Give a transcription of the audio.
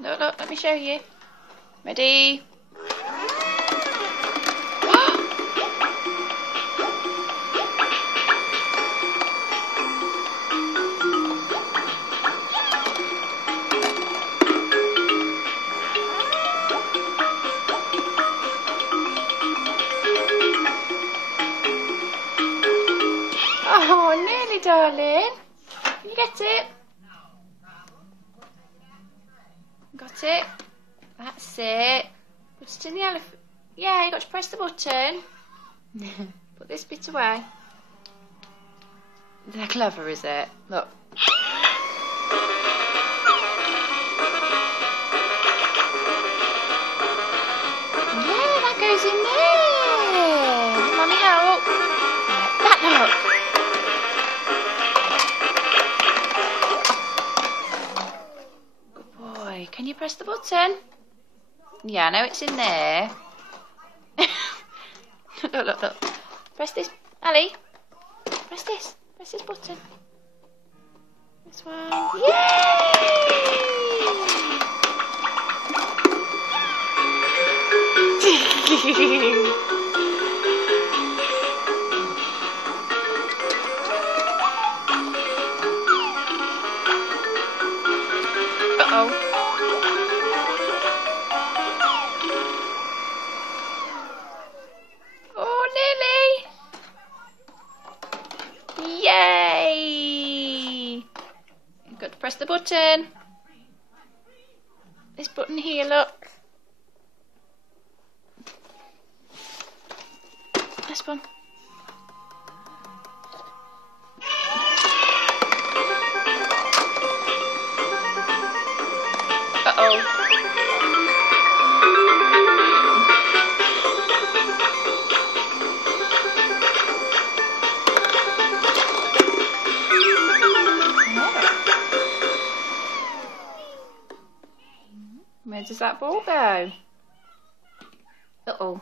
Look, look, let me show you. Ready? Oh, nearly, darling. Can you get it? Got it? That's it. Put it in the elephant. Yeah, you got to press the button. Put this bit away. They're clever, is it? Look. Yeah, that goes in there. Mummy, help. That look. Good boy. Can you press the button? Yeah, I know it's in there. Look, look, look. Press this. Ali, press this. Press this button. This one. Yay! Uh-oh. Oh, nearly. Yay! You've got to press the button. This button here, look. This one. Uh-oh. Where does that ball go? Uh-oh.